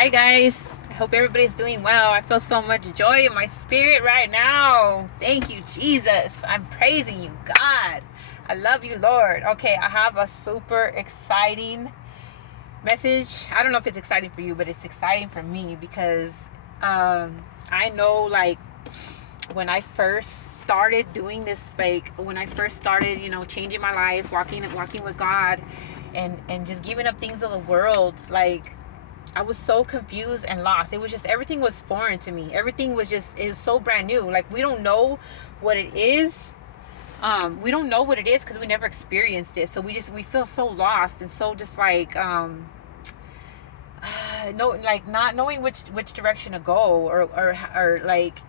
Hi guys, I hope everybody's doing well. I feel so much joy in my spirit right now. Thank you, Jesus. I'm praising you, God. I love you, Lord. Okay, I have a super exciting message. I don't know if it's exciting for you, but it's exciting for me because I know, like, when I first started doing this, like when I first started, changing my life, walking with God, and just giving up things of the world, like, I was so confused and lost. It was just, everything was foreign to me. Everything was just, it was so brand new. Like, we don't know what it is. We don't know what it is because we never experienced it. So we feel so lost and so just like, no, like not knowing which direction to go, or like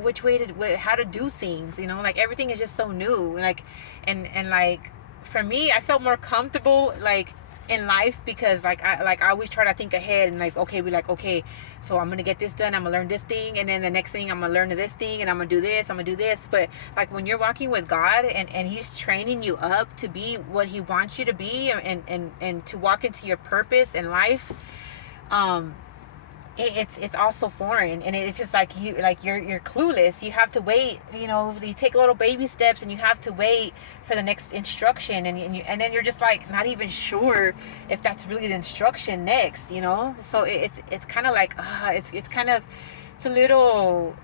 which way to, how to do things, like everything is just so new. Like, and like, for me, I felt more comfortable, like, in life, because I always try to think ahead and, like, okay, so I'm gonna get this done, I'm gonna learn this thing, and then the next thing I'm gonna learn this thing, and I'm gonna do this. But like, when you're walking with God, and he's training you up to be what he wants you to be, and to walk into your purpose in life, it's also foreign, and it's just like, you're clueless. You have to wait, you take little baby steps, and you have to wait for the next instruction, and then you're just like not even sure if that's really the instruction next. So it's kind of like, it's kind of, it's a little,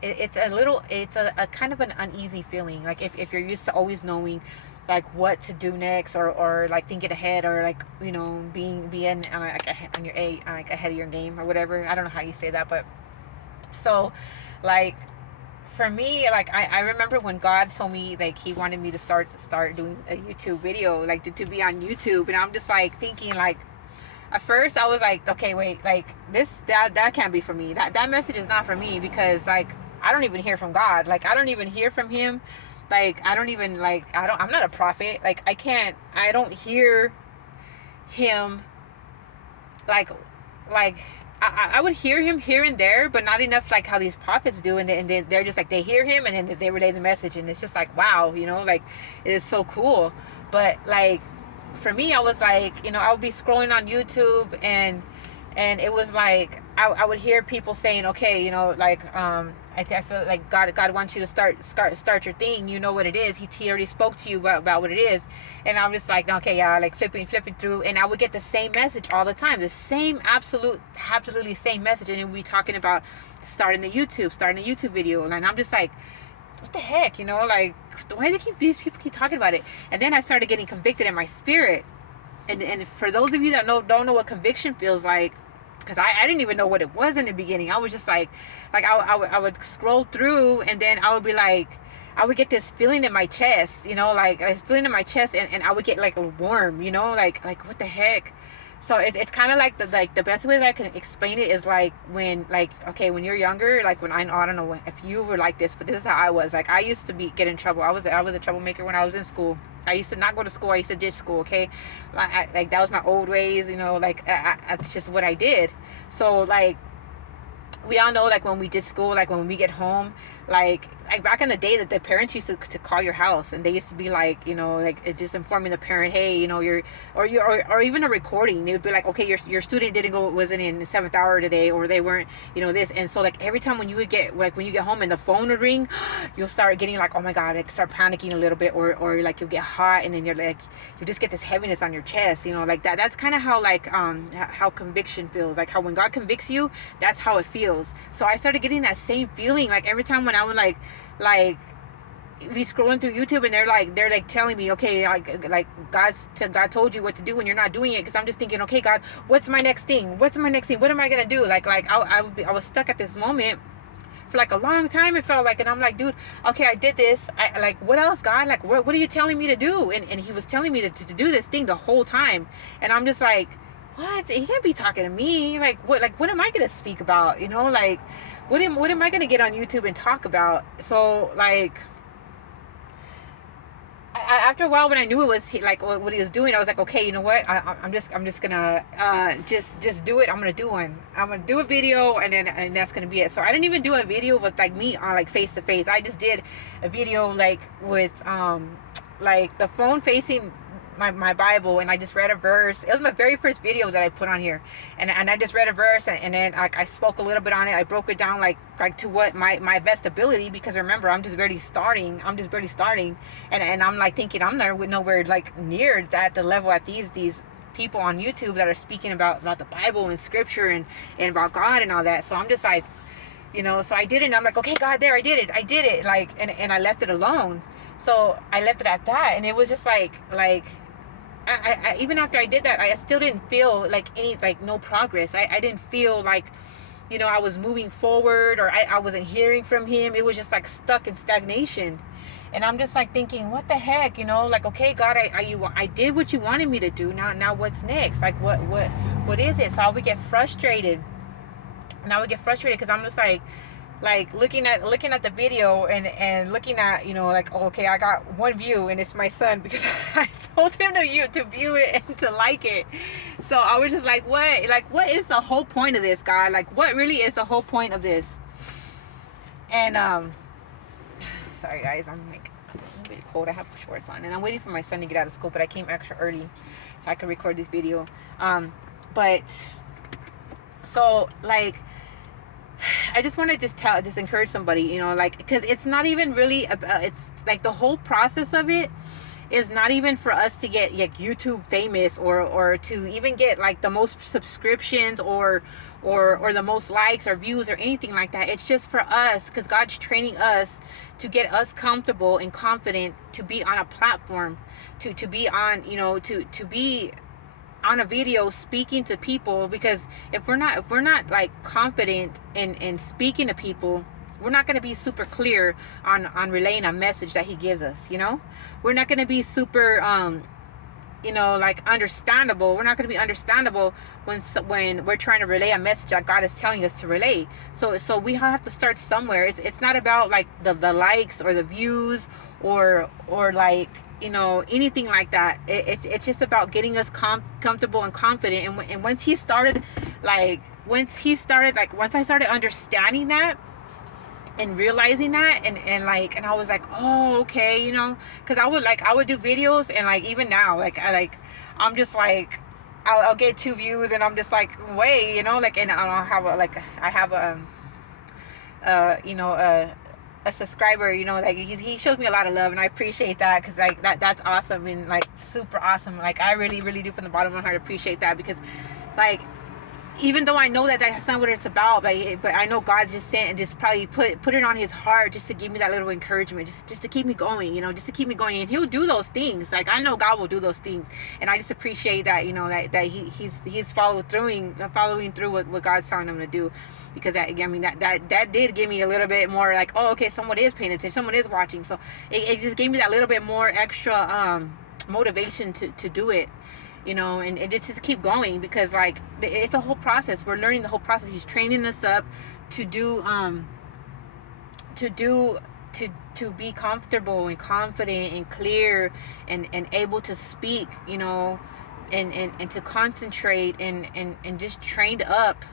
it's a kind of an uneasy feeling, like if you're used to always knowing, like, what to do next, or like thinking ahead, or like, being like on your like ahead of your game, or whatever. I don't know how you say that, but so, like, for me, like, I remember when God told me, like, he wanted me to start doing a YouTube video, like, to be on YouTube, and I'm just like thinking, like, at first I was like, okay, wait, like, that can't be for me. That message is not for me, because, like, I don't even hear from God. Like, I don't even hear from him. Like, I don't even, like, I'm not a prophet. Like, I don't hear him, like, I would hear him here and there, but not enough, like how these prophets do. And then they're just like, they hear him, and then they relay the message, and it's just like, wow, like, it is so cool. But, like, for me, I was like, I would be scrolling on YouTube, and it was like, I would hear people saying, okay, like, I feel like God wants you to start your thing. You know what it is. He already spoke to you about what it is. And I'm just like, okay, yeah, like flipping through, and I would get the same message all the time, the same absolutely same message, and we'd be talking about starting a YouTube video, and I'm just like, what the heck, like, why do these people keep talking about it? And then I started getting convicted in my spirit, and for those of you that don't know what conviction feels like, because I didn't even know what it was in the beginning. I was just like I would scroll through, and then I would be like, I would get this feeling in my chest, like a feeling in my chest, and I would get like a warm, like what the heck. So it's kind of like the best way that I can explain it is like, when, like, okay, when you're younger, like, when I don't know if you were like this, but this is how I was. Like, I used to get in trouble. I was a troublemaker when I was in school. I used to not go to school. I used to ditch school. Okay, like that was my old ways. Like, that's just what I did. So, like, we all know, like, when we did school, like, when we get home, like back in the day, that the parents used to call your house, and they used to be like, like, just informing the parent, hey, or even a recording. They would be like, okay, your student wasn't in the 7th hour today, or they weren't, this. And so, like, every time when you get home and the phone would ring, you'll start getting like, oh my God, like, start panicking a little bit, or like, you'll get hot, and then you're like, you just get this heaviness on your chest, like that. That's kind of how, like, how conviction feels. Like, how when God convicts you, that's how it feels. So I started getting that same feeling, like, every time when I would like be scrolling through YouTube, and they're like telling me, okay, like God told you what to do, and you're not doing it. Because I'm just thinking, okay, God, what's my next thing? What am I gonna do? Like I was stuck at this moment for like a long time, it felt like. And I'm like, dude, okay, I did this, I like, what else, God? Like, what are you telling me to do? And he was telling me to do this thing the whole time. And I'm just like, what? He can't be talking to me. Like, what am I gonna speak about? Like, what am I gonna get on YouTube and talk about? So, like, after a while, when I knew it was like what he was doing, I was like, okay, you know what? I'm just gonna just do it. I'm gonna do one. I'm gonna do a video, and that's gonna be it. So I didn't even do a video with, like, me on, like, face to face. I just did a video, like, with like the phone facing my Bible, and I just read a verse. It was my very first video that I put on here, and I just read a verse, and then I spoke a little bit on it. I broke it down like to what my best ability, because remember, I'm just barely starting. And I'm like thinking I'm nowhere like near that the level at these people on YouTube that are speaking about the Bible and scripture and about God and all that. So I'm just like, so I did it, and I'm like, okay, God, there, I did it, like, and I left it alone. So I left it at that, and it was just like I even after I did that, I still didn't feel like no progress. I didn't feel like, I was moving forward, or I wasn't hearing from him. It was just like stuck in stagnation. And I'm just like thinking, what the heck, like, okay, God, I did what you wanted me to do. Now what's next? Like, what is it? So I would get frustrated. Because I'm just like looking at the video and looking at, like, okay, I got one view, and it's my son, because I told him to view it and to like it. So I was just like, what is the whole point of this, God? Like, what really is the whole point of this? And sorry guys, I'm like a bit cold. I have shorts on, and I'm waiting for my son to get out of school, but I came extra early so I could record this video. But so, like, I just want to just encourage somebody, like, because it's not even really about, it's like the whole process of it is not even for us to get like YouTube famous, or to even get like the most subscriptions or the most likes or views or anything like that. It's just for us, because God's training us to get us comfortable and confident to be on a platform, to be on, to be on a video speaking to people. Because if we're not like confident in speaking to people, we're not going to be super clear on relaying a message that he gives us. We're not going to be super like understandable. We're not going to be understandable when we're trying to relay a message that God is telling us to relay. So we have to start somewhere. It's not about like the likes or the views or like, anything like that. It's just about getting us comfortable and confident. And once I started understanding that and realizing that, and I was like, oh, okay, because I would do videos, and like even now, I'm just like, I'll get 2 views, and I'm just like, wait, like, and I have a subscriber, like he shows me a lot of love, and I appreciate that, because like that's awesome, and like super awesome. Like, I really, really do from the bottom of my heart appreciate that, because like, even though I know that that's not what it's about, but I know God just sent and just probably put it on his heart just to give me that little encouragement, just to keep me going, just to keep me going. And he'll do those things. Like, I know God will do those things, and I just appreciate that, that he's following through what God's telling him to do. Because that did give me a little bit more like, oh, okay, someone is paying attention, someone is watching. So it just gave me that little bit more extra motivation to do it. And just keep going, because like it's a whole process. We're learning the whole process. He's training us up to be comfortable and confident and clear and able to speak, and to concentrate and just trained up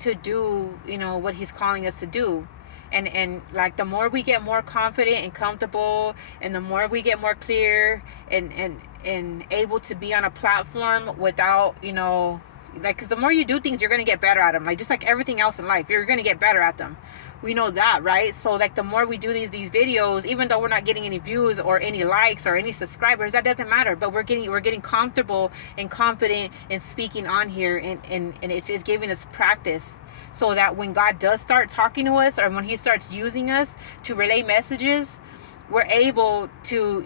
to do, what he's calling us to do. And like, the more we get more confident and comfortable, and the more we get more clear and able to be on a platform without, like, because the more you do things, you're going to get better at them. Like, just like everything else in life, you're going to get better at them. We know that, right? So like, the more we do these videos, even though we're not getting any views or any likes or any subscribers, that doesn't matter. But we're getting comfortable and confident in speaking on here, and it's giving us practice, so that when God does start talking to us, or when he starts using us to relay messages, we're able to,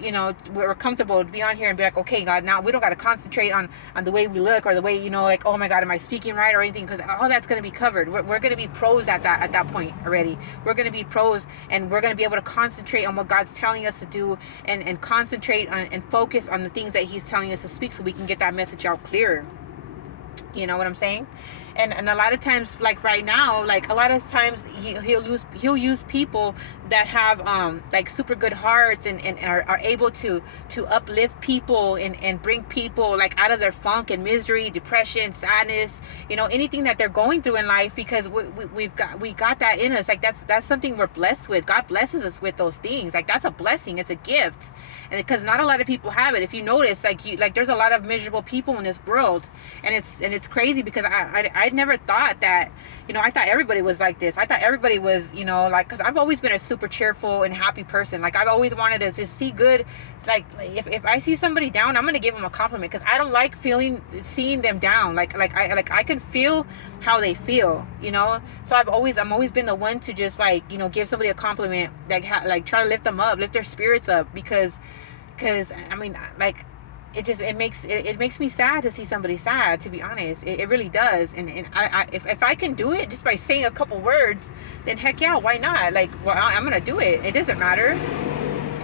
we're comfortable to be on here and be like, okay, God, now we don't got to concentrate on the way we look, or the way, like, oh my God, am I speaking right, or anything, because all that's going to be covered. We're going to be pros at that point already. We're going to be pros, and we're going to be able to concentrate on what God's telling us to do, and concentrate on and focus on the things that he's telling us to speak, so we can get that message out clearer. You know what I'm saying? And a lot of times, like right now, like a lot of times he'll use people that have like super good hearts, and are able to uplift people, and bring people like out of their funk and misery, depression, sadness, anything that they're going through in life, because we got that in us. Like that's something we're blessed with. God blesses us with those things. Like that's a blessing. It's a gift. And because not a lot of people have it. If you notice, like there's a lot of miserable people in this world, and it's crazy, because I never thought that, I thought everybody was like this. I thought everybody was, like, because I've always been a super cheerful and happy person. Like I've always wanted to just see good. Like if I see somebody down, I'm gonna give them a compliment, because I don't like seeing them down. Like I can feel how they feel, So I'm always been the one to just like, give somebody a compliment, like try to lift them up, lift their spirits up, because I mean, like, it makes me sad to see somebody sad, to be honest. It really does. And if I can do it just by saying a couple words, then heck yeah, why not? Like, well, I'm gonna do it. It doesn't matter.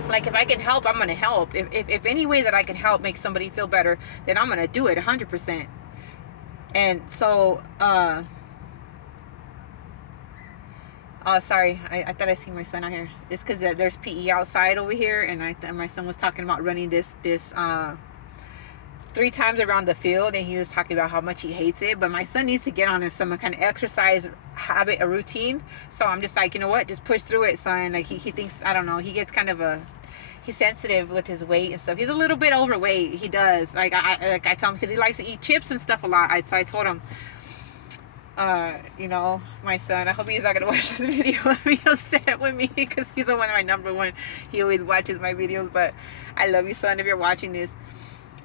Like, if I can help, I'm gonna help. If any way that I can help make somebody feel better, then I'm gonna do it 100%. And so oh, sorry. I thought I seen my son out here. It's because there's PE outside over here, and my son was talking about running this 3 times around the field, and he was talking about how much he hates it. But my son needs to get on some kind of exercise habit, a routine. So I'm just like, you know what? Just push through it, son. Like he thinks, I don't know. He gets kind of he's sensitive with his weight and stuff. He's a little bit overweight. He does. Like I tell him, because he likes to eat chips and stuff a lot. So I told him, my son, I hope he's not gonna watch this video and be upset with me, because he's the one, my number one. He always watches my videos. But I love you, son, if you're watching this,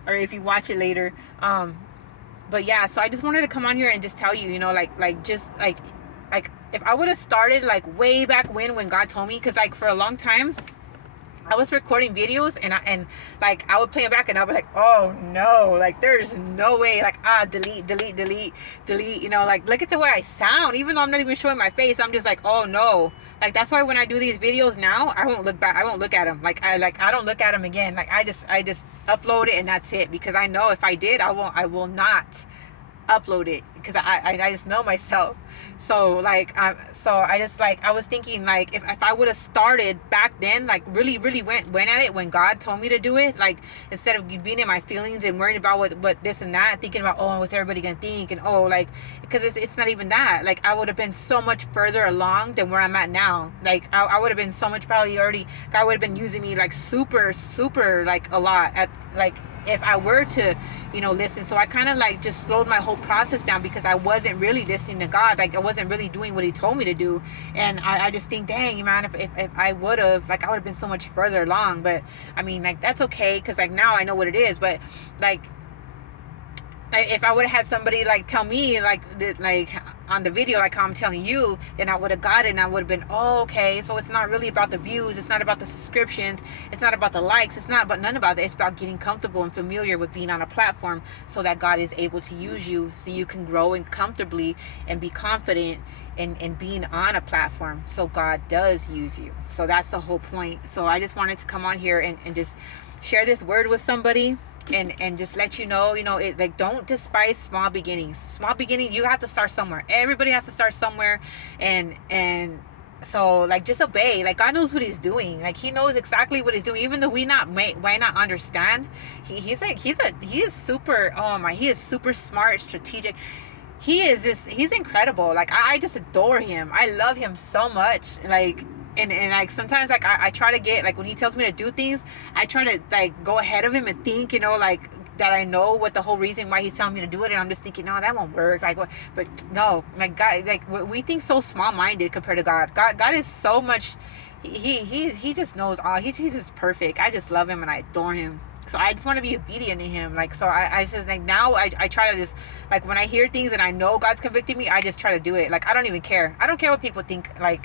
or if you watch it later. But yeah, so I just wanted to come on here and just tell you, just like if I would have started like way back when God told me, because like for a long time I was recording videos, and I would play them back, and I'd be like, oh no, like there's no way, like delete, like look at the way I sound, even though I'm not even showing my face. I'm just like, oh no. Like that's why when I do these videos now, I won't look back. I won't look at them. I don't look at them again. Like I just upload it, and that's it, because I know if I did, I will not upload it, because I just know myself. So I was thinking, like, if I would have started back then, like really went at it when God told me to do it, like instead of being in my feelings and worrying about what this and that, thinking about, oh, what's everybody gonna think, and oh, like, because it's not even that. Like I would have been so much further along than where I'm at now. Like I would have been so much, probably already, God would have been using me like super like a lot, at like if I were to listen. So I kind of like just slowed my whole process down, because I wasn't really listening to God. Like I wasn't really doing what he told me to do. And I just think, dang, man, if I would have, like, I would have been so much further along. But I mean, like, that's okay, because like now I know what it is. But like if I would have had somebody like tell me like on the video, like how I'm telling you, then I would have got it, and I would have been, oh, okay, so it's not really about the views, it's not about the subscriptions, it's not about the likes, it's not about none about that. It's about getting comfortable and familiar with being on a platform, so that God is able to use you, so you can grow and comfortably and be confident in being on a platform, so God does use you. So that's the whole point. So I just wanted to come on here and just share this word with somebody, and just let you know, it, like, don't despise small beginnings. You have to start somewhere. Everybody has to start somewhere. And so, like, just obey. Like, God knows what he's doing. Like, he knows exactly what he's doing, even though we might not understand. He is super, oh my, he is super smart, strategic. He's incredible. Like, I just adore him. I love him so much. Like, and like sometimes, like, I try to get, like, when he tells me to do things, I try to like go ahead of him and think, like, that I know what the whole reason why he's telling me to do it, and I'm just thinking, no, that won't work. Like, what? But no, like, God, like, we think so small-minded compared to God. God is so much. He just knows all. He's just perfect. I just love him and I adore him. So I just want to be obedient to him. Like, so I just, like, now I try to just, like, when I hear things and I know God's convicting me, I just try to do it. Like, I don't even care. I don't care what people think. Like,